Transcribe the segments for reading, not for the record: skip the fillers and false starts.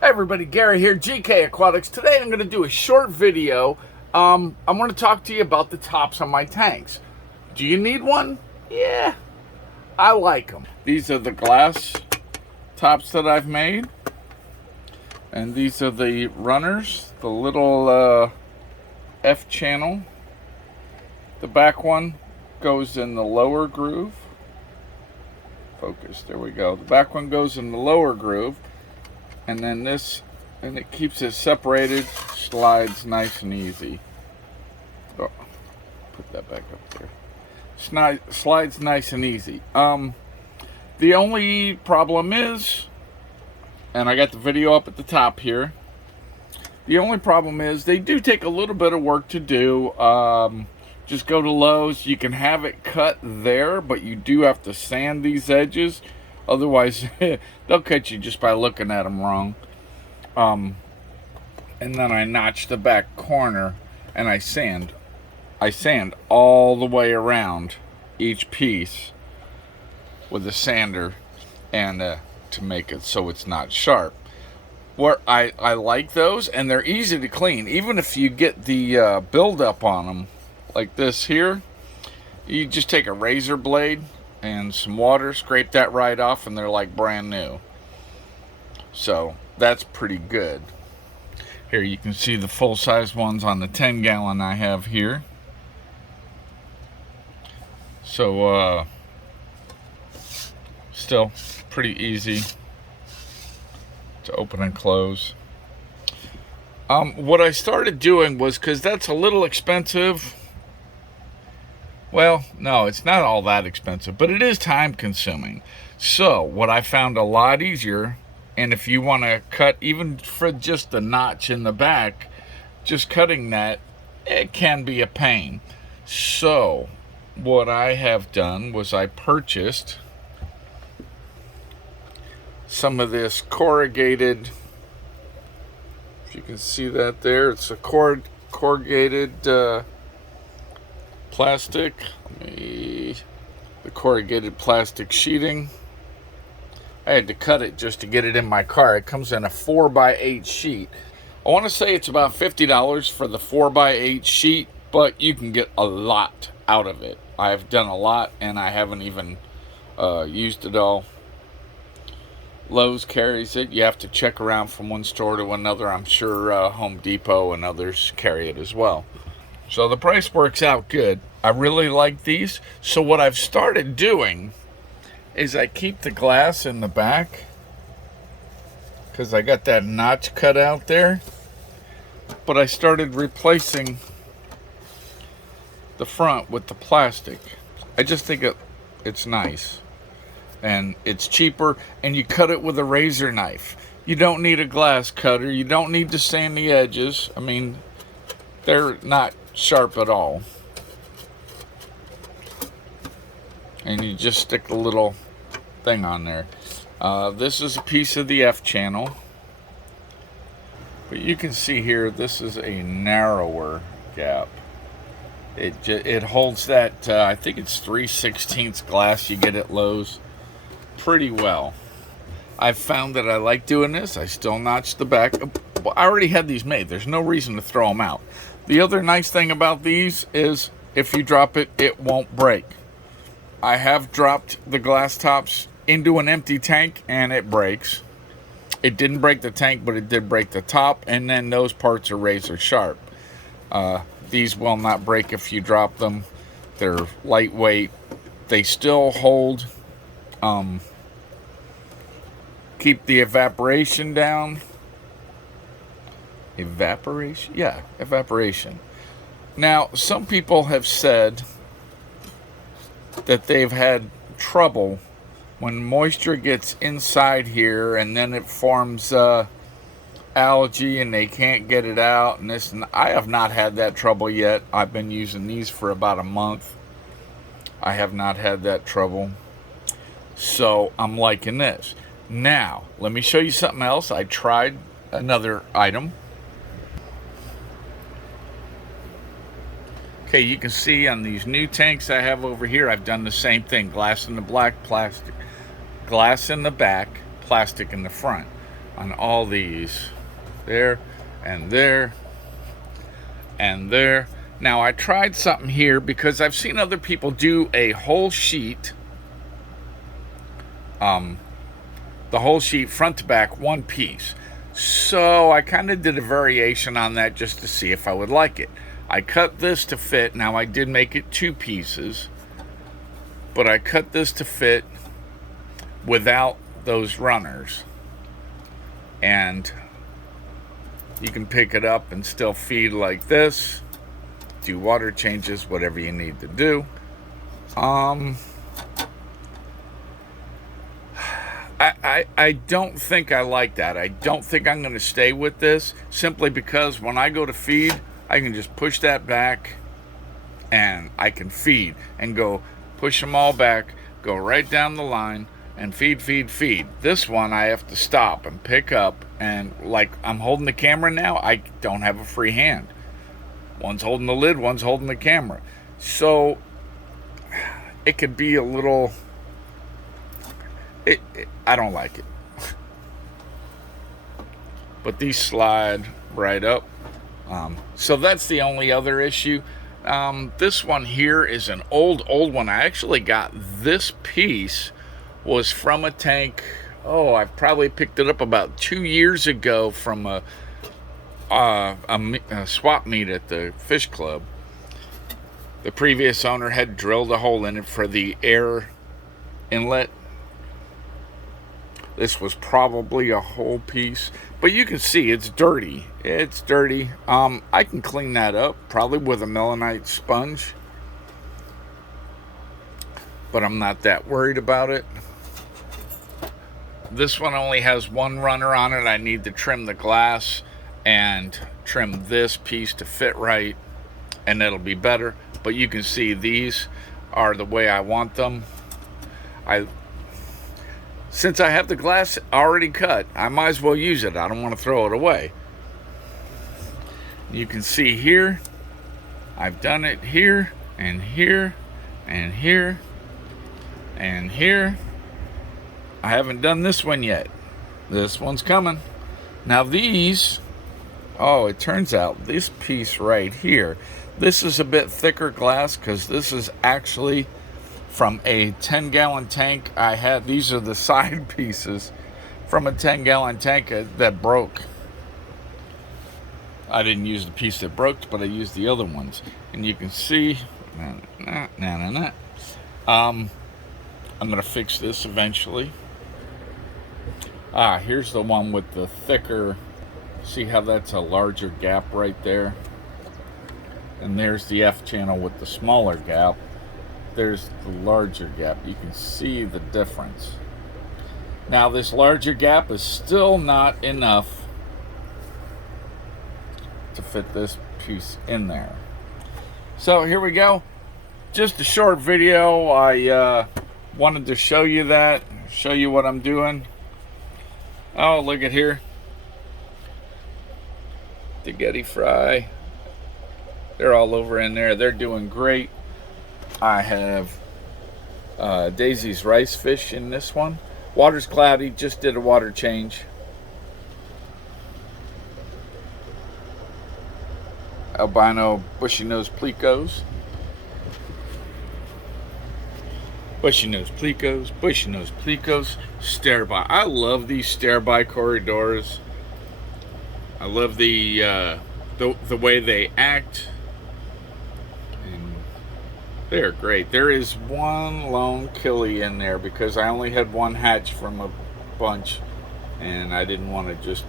Hey everybody, Gary here, GK Aquatics. Today I'm going to do a short video. I'm going to talk to you about the tops on my tanks. Do you need one? Yeah, I like them. These are the glass tops that I've made. And these are the runners, the little F channel. The back one goes in the lower groove. Focus, there we go. The back one goes in the lower groove. And then this, and it keeps it separated, slides nice and easy. Oh, put that back up there. Slides nice and easy. The only problem is, and I got the video up at the top here, the only problem is they do take a little bit of work to do. Just go to Lowe's. You can have it cut there, but you do have to sand these edges. Otherwise, they'll cut you just by looking at them wrong. And then I notch the back corner, and I sand all the way around each piece with a sander, and to make it so it's not sharp. Where I like those, and they're easy to clean. Even if you get the buildup on them, like this here, you just take a razor blade and some water, scrape that right off, and they're like brand new. So that's pretty good. Here you can see the full-size ones on the 10-gallon I have here. So still pretty easy to open and close. What I started doing was, because that's a little expensive. Well, no, it's not all that expensive, but it is time consuming. So what I found a lot easier, and if you want to cut even for just the notch in the back, just cutting that, it can be a pain. So what I have done was I purchased some of this corrugated, if you can see that there, it's a corrugated plastic. The corrugated plastic sheeting. I had to cut it just to get it in my car. It comes in a 4x8 sheet. I want to say it's about $50 for the 4x8 sheet, but you can get a lot out of it. I've done a lot, and I haven't even used it all. Lowe's carries it. You have to check around from one store to another. I'm sure Home Depot and others carry it as well. So the price works out good. I really like these. So what I've started doing is I keep the glass in the back, because I got that notch cut out there. But I started replacing the front with the plastic. I just think it's nice. And it's cheaper, and you cut it with a razor knife. You don't need a glass cutter. You don't need to sand the edges. I mean, they're not sharp at all. And you just stick the little thing on there. This is a piece of the F channel. But you can see here, this is a narrower gap. It holds that, I think it's 3/16 glass you get at Lowe's, pretty well. I've found that I like doing this. I still notch the back. I already had these made. There's no reason to throw them out. The other nice thing about these is if you drop it, it won't break. I have dropped the glass tops into an empty tank and it breaks. It didn't break the tank, but it did break the top, and then those parts are razor sharp. These will not break if you drop them. They're lightweight. They still hold, keep the evaporation down. Evaporation? Yeah, evaporation. Now, some people have said that they've had trouble when moisture gets inside here, and then it forms algae and they can't get it out, and this, and I have not had that trouble yet. I've been using these for about a month. I have not had that trouble. So I'm liking this. Now, let me show you something else. I tried another item. Okay, you can see on these new tanks I have over here, I've done the same thing. Glass in the black, plastic. Glass in the back, plastic in the front. on all these. There and there and there. Now I tried something here because I've seen other people do a whole sheet, the whole sheet front to back, one piece. So I kind of did a variation on that just to see if I would like it. I cut this to fit. Now I did make it 2 pieces, but I cut this to fit without those runners. And you can pick it up and still feed like this, do water changes, whatever you need to do. I don't think I like that. I don't think I'm going to stay with this, simply because when I go to feed, I can just push that back and I can feed and go push them all back, go right down the line and feed. This one I have to stop and pick up, and like I'm holding the camera now, I don't have a free hand. One's holding the lid, one's holding the camera. So it could be a little, I don't like it. But these slide right up. So that's the only other issue. This one here is an old one. I actually got this piece, was from a tank. Oh, I probably picked it up about 2 years ago from a swap meet at the fish club. The previous owner had drilled a hole in it for the air inlet. This was probably a whole piece, but you can see it's dirty. It's dirty. I can clean that up probably with a melanite sponge, but I'm not that worried about it. This one only has 1 runner on it. I need to trim the glass and trim this piece to fit right, and it'll be better. But you can see these are the way I want them. Since I have the glass already cut, I might as well use it. I don't want to throw it away. You can see here, I've done it here and here and here and here. I haven't done this one yet. This one's coming. Now these, oh, it turns out this piece right here, this is a bit thicker glass because this is actually from a 10-gallon tank. I had, these are the side pieces from a 10-gallon tank that broke. I didn't use the piece that broke, but I used the other ones. And you can see, I'm gonna fix this eventually. Here's the one with the thicker, see how that's a larger gap right there? And there's the F channel with the smaller gap. There's the larger gap. You can see the difference. Now this larger gap is still not enough to fit this piece in there. So here we go. Just a short video. I wanted to show you that, show you what I'm doing. Oh, look at here. The Getty fry. They're all over in there. They're doing great. I have Daisy's rice fish in this one. Water's cloudy, just did a water change. Albino bushy nose plecos. Bushy nose plecos, bushy nose plecos, stare by. I love these stare by corridors. I love the way they act. And they're great. There is one lone killie in there because I only had one hatch from a bunch, and I didn't want to just,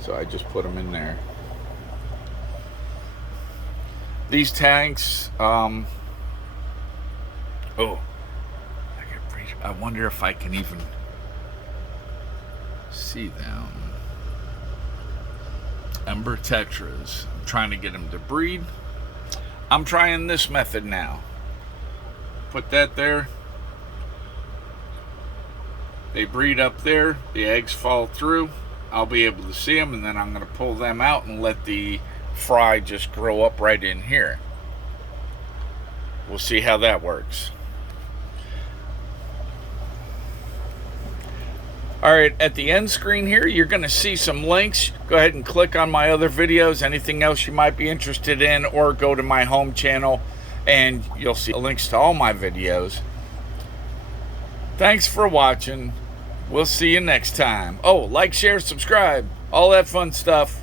so I just put them in there. These tanks, oh, I wonder if I can even see them. Ember Tetras. I'm trying to get them to breed. I'm trying this method now. Put that there. They breed up there. The eggs fall through. I'll be able to see them, and then I'm going to pull them out and let the fry just grow up right in here. We'll see how that works. All right, at the end screen here, you're going to see some links. Go ahead and click on my other videos, anything else you might be interested in, or go to my home channel and you'll see links to all my videos. Thanks for watching. We'll see you next time. Oh, like, share, subscribe, all that fun stuff.